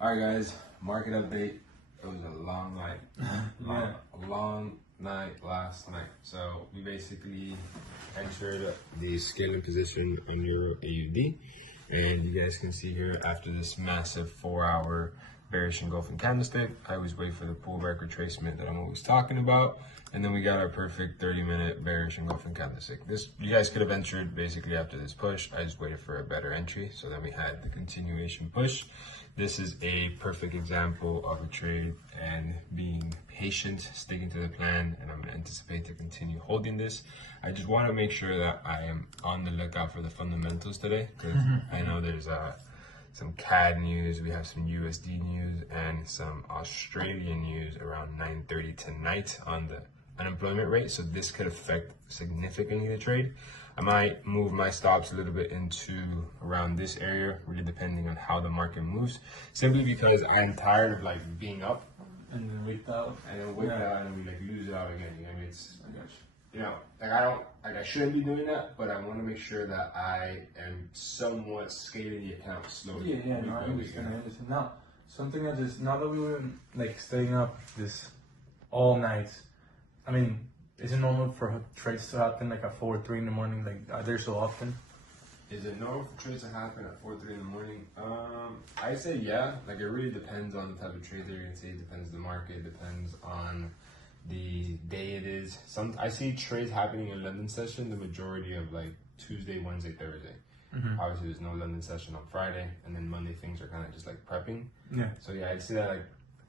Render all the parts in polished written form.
All right, guys, market update. It was a long night, long night last night. So we basically entered the scaling position on Euro AUD, and you guys can see here after this massive 4-hour bearish engulfing candlestick, I always wait for the pullback retracement that I'm always talking about, and then we got our perfect 30-minute bearish engulfing candlestick. This you guys could have entered basically after this push. I just waited for a better entry, so then we had the continuation push. This is a perfect example of a trade and being patient, sticking to the plan, and I'm going to anticipate to continue holding this. I just want to make sure that I am on the lookout for the fundamentals today, because I know there's some CAD news, we have some USD news, and some Australian news around 9:30 tonight on the unemployment rate. So this could affect significantly the trade. I might move my stops a little bit into around this area, really depending on how the market moves, simply because I'm tired of like being up and then wait out, and then wait out and we like lose it out again. You know, I mean, you know, like I shouldn't be doing that, but I want to make sure that I am somewhat scaling the account slowly. Yeah, no, I understand. Now, something that just, now that we were like staying up this all night, I mean, is it normal for trades to happen like at 4 or 3 in the morning? Like, are there so often? Is it normal for trades to happen at 4 or 3 in the morning? I say yeah. Like, it really depends on the type of trade that you're gonna see. It depends on the market. It depends on the day it is. I see trades happening in London session the majority of like Tuesday, Wednesday, Thursday. Obviously, there's no London session on Friday, and then Monday things are kind of just like prepping. Yeah. So yeah, I'd see that like,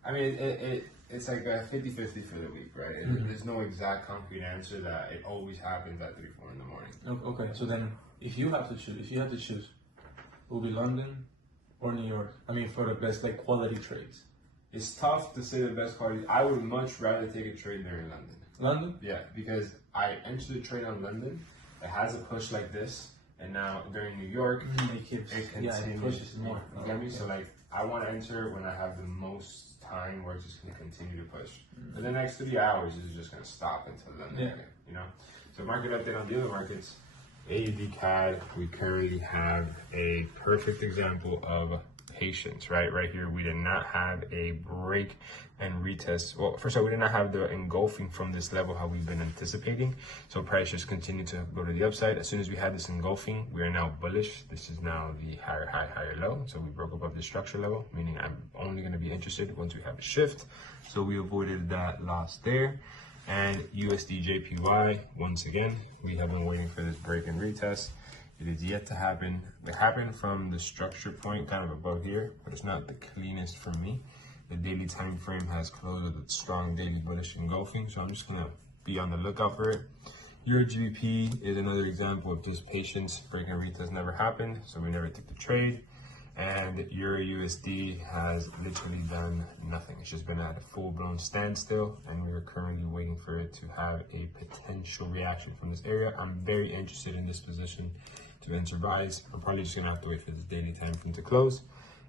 I mean, it's like a 50-50 for the week, right? There's no exact concrete answer that it always happens at 3, 4 in the morning. Okay, so then if you had to choose, it will be London or New York. I mean, for the best like quality trades. It's tough to say the best quality. I would much rather take a trade there in London. London? Yeah, because I entered a trade on London. It has a push like this, and now during New York, it pushes more. You get me? So like, I want to enter when I have the most time where it's just going to continue to push. For the next 3 hours, it's just going to stop until London. Yeah. You know. So market update on the other markets. AUD CAD, we currently have a perfect example of patience, right? Right here, we did not have a break and retest. Well, first of all, we did not have the engulfing from this level how we've been anticipating. So price just continued to go to the upside. As soon as we had this engulfing, we are now bullish. This is now the higher high, higher low. So we broke above the structure level, meaning I'm only going to be interested once we have a shift. So we avoided that loss there. And USD JPY, once again, we have been waiting for this break and retest. It is yet to happen. It happened from the structure point kind of above here, but it's not the cleanest for me. The daily time frame has closed with a strong daily bullish engulfing, so I'm just gonna be on the lookout for it. Euro GBP is another example of just patience. Break and retest never happened, so we never took the trade. And Euro USD has literally done nothing. It's just been at a full-blown standstill, and we are currently waiting for it to have a potential reaction from this area. I'm very interested in this position to enter buys. I'm probably just gonna have to wait for this daily time frame to close.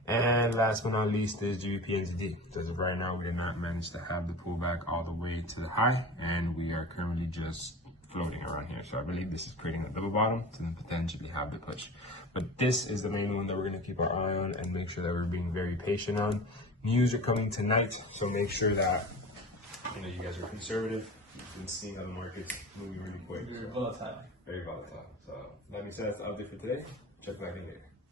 And last but not least is GBP NZD. So as of right now, we did not manage to have the pullback all the way to the high, and we are currently just floating around here. So I believe this is creating a double bottom to then potentially have the push. But this is the main one that we're gonna keep our eye on and make sure that we're being very patient on. News are coming tonight, so make sure that you guys are conservative. You've been seeing how the market's moving really quick. Very volatile. Very volatile. So that being said, that's the update for today. Check back in later.